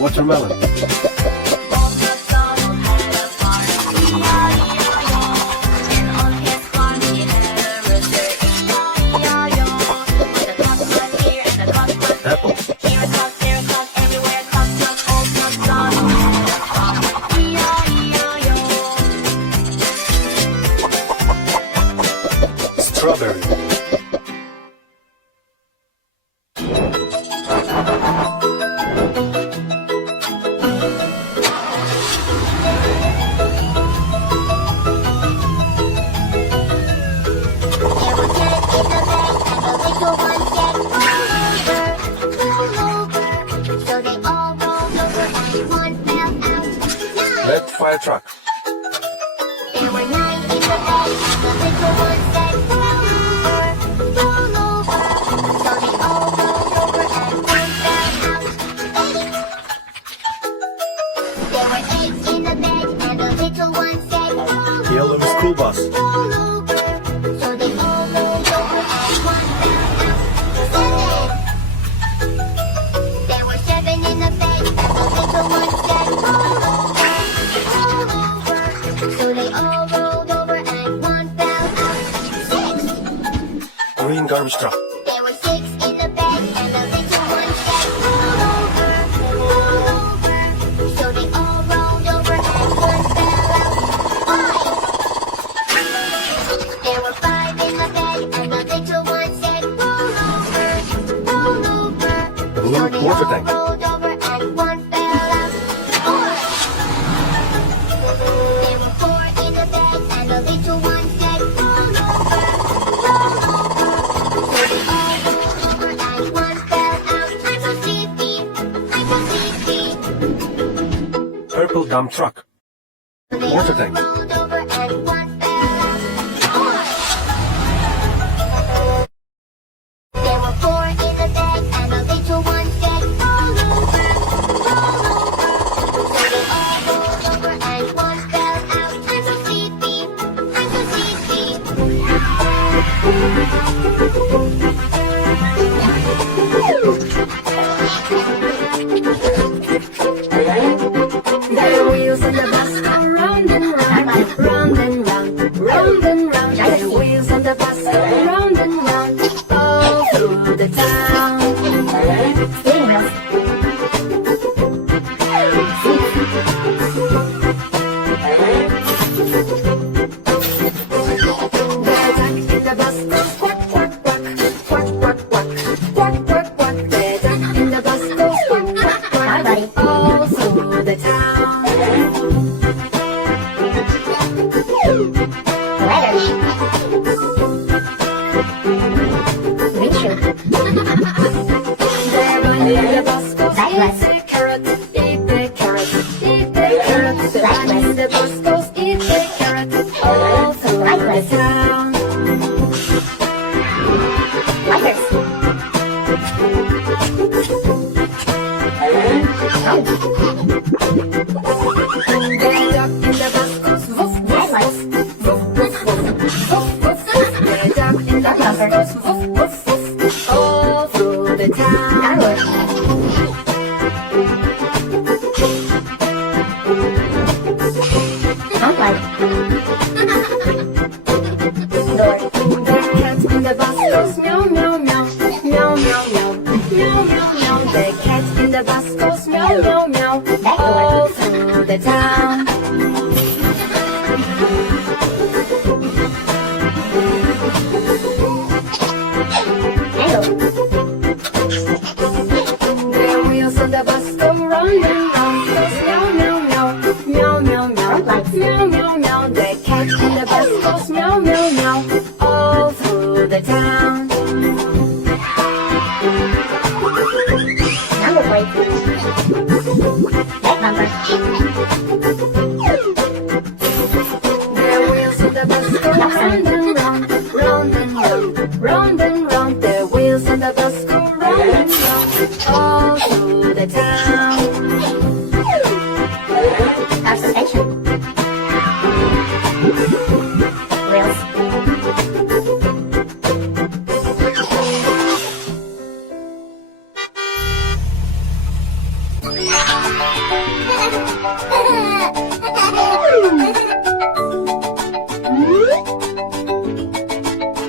Watermelon. Apple. Strawberry. Red fire truck. There were 9 in the bed, and the little one said, roll over, roll over. So they all rolled over and one fell out. 8. There were 8 in the bed, and the little one said, roll over, Yellow school bus. roll over. So they all rolled over and one fell out. 7. There were 7 in the bed, and the little one said, roll over. So they all rolled over and one fell out. 6. Green garbage truck. There were 6 in the bed and the little one said, roll over, roll over. So they all rolled over and one fell out. 5. There were 5 in the bed and the little one said, roll over, roll over. Blue So they water all tank. rolled over and one fell out. 4. There were 4 in the bed and the little one said, roll over, roll over. So they all rolled over and one fell out. I'm so sleepy, I'm so sleepy. Purple dump truck. So they Water all tank. rolled over and one fell out. 4. There were 4 in the bed and the little one said, roll over, roll over. So they all rolled over and one fell out. I'm so sleepy, I'm so sleepy. The wheels on the bus go round and round, round and round, round and round. The wheels on the bus go round and round, all through the town. Steering wheels. The duck in the bus goes quack, quack, quack, quack, quack, quack, quack, quack, quack. The duck in the bus goes quack, quack, Hi, buddy. quack, all through the town. Letters. Windshield. The bunny in the bus goes Backward. eat the carrot, eat the carrot, eat the carrot. The bunny in the bus goes eat the carrot, all through the town. Lighters. Oh, The duck in the bus goes woof, woof, woof, woof, woof, woof, woof, woof, woof. The duck in the bus goes woof, woof, woof, all through the town. downward. Front light. Door. The cat in the bus goes meow, meow, meow, meow, meow, meow, meow, meow, meow. The cat in the bus goes meow, meow, meow, all through the town. Angle. The wheels on the bus go round and round, goes meow, meow, meow, meow, meow, meow, meow, meow, meow. The cat in the bus goes meow, meow, meow, all through the town. Number plate. Back bumper. The wheels on the bus go round and round, round and round, round and round. The wheels on the bus go round and round, all through the town. Car suspension. Wheels.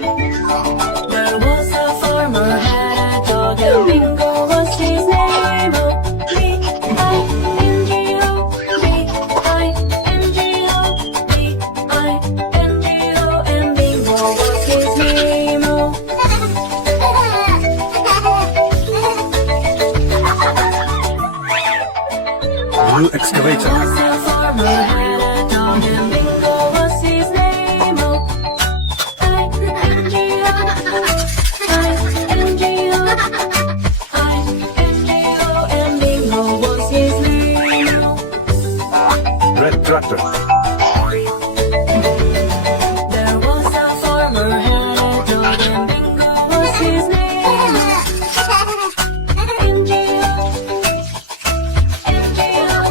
There was a farmer had a dog and Bingo was his name. Oh, B-I-N-G-O, B-I-N-G-O, B-I-N-G-O, and Bingo was his name. Oh. Blue excavator. There was a farmer had a dog and Bingo was his name. Oh, I-N-G-O, I-N-G-O, I-N-G-O, and Bingo was his name. Red tractor. There was a farmer had a dog and Bingo was his name. N-G-O, N-G-O,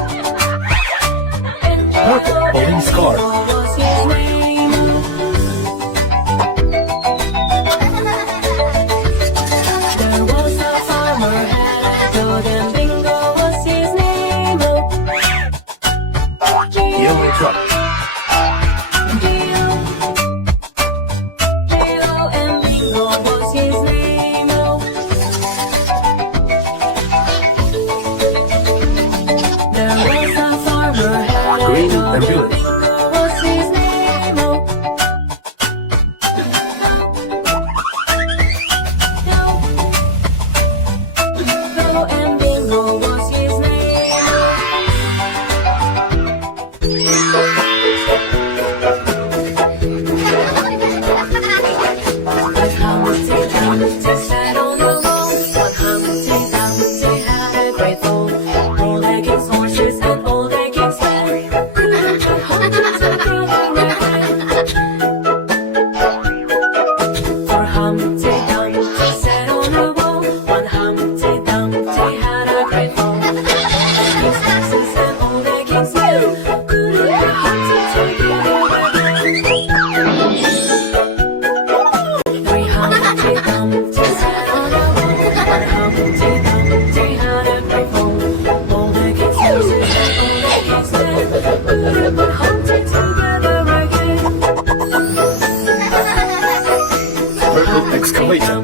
blue excavator.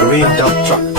Green dump truck.